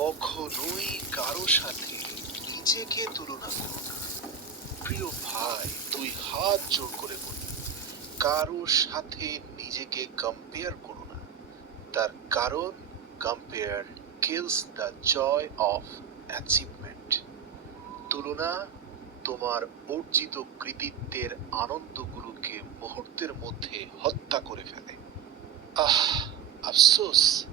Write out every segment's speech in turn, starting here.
কখনোই কারো সাথে নিজেকে তুলনা করো না। প্রিয় ভাই, তুই হাত জোড় করে বলি, কারোর সাথে নিজেকে কম্পেয়ার করো না। তার কারণ compare kills the joy of achievement. তুলনা তোমার অর্জিত কৃতিত্বের আনন্দগুলোকে মুহূর্তের মধ্যে হত্যা করে ফেলে। আহ, আফসোস,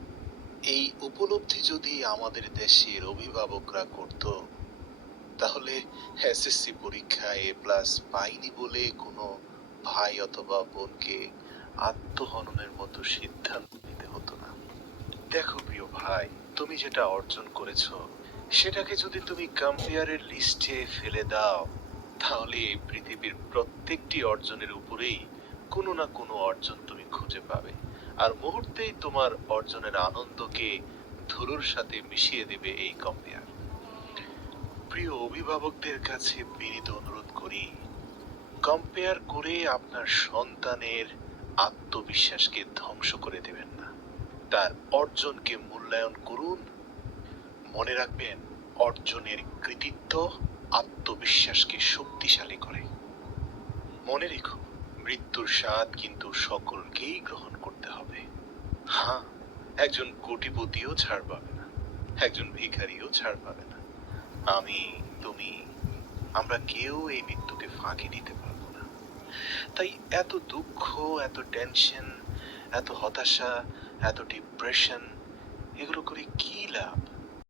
এই উপলব্ধি যদি আমাদের দেশের অভিভাবকরা করত, তাহলে এসএসসি পরীক্ষায় A+ পাইনি বলে কোনো ভাই অথবা বোনকে আত্মহননের মতো সিদ্ধান্ত নিতে হতো না। দেখো প্রিয় ভাই, তুমি যেটা অর্জন করেছো সেটাকে যদি তুমি কম্পেয়ারের লিস্টে ফেলে দাও, তাহলে এই পৃথিবীর প্রত্যেকটি অর্জনের উপরেই কোনো না কোনো অর্জন তুমি খুঁজে পাবে, আর মুহূর্তেই তোমার অর্জনের আনন্দকে ধুলোর সাথে মিশিয়ে দেবে এই কম্পেয়ার। প্রিয় অভিভাবকদের কাছে বিনীত অনুরোধ করি, কম্পেয়ার করে আপনার সন্তানের আত্মবিশ্বাসকে ধ্বংস করে দেবেন না। তার অর্জনকে মূল্যায়ন করুন। মনে রাখবেন, অর্জনের কৃতিত্ব আত্মবিশ্বাসকে শক্তিশালী করে। মনে রেখো, মৃত্যুর স্বাদ কিন্তু সকলকেই গ্রহণ করতে হবে। হ্যাঁ, একজন কোটিপতিও ছাড় পাবে না, একজন ভিখারিও ছাড় পাবে না। আমি, তুমি, আমরা কেউ এই মৃত্যুকে ফাঁকি দিতে পারবো না। তাই এত দুঃখ, এত টেনশন, এত হতাশা, এত ডিপ্রেশন, এগুলো করে কি লাভ?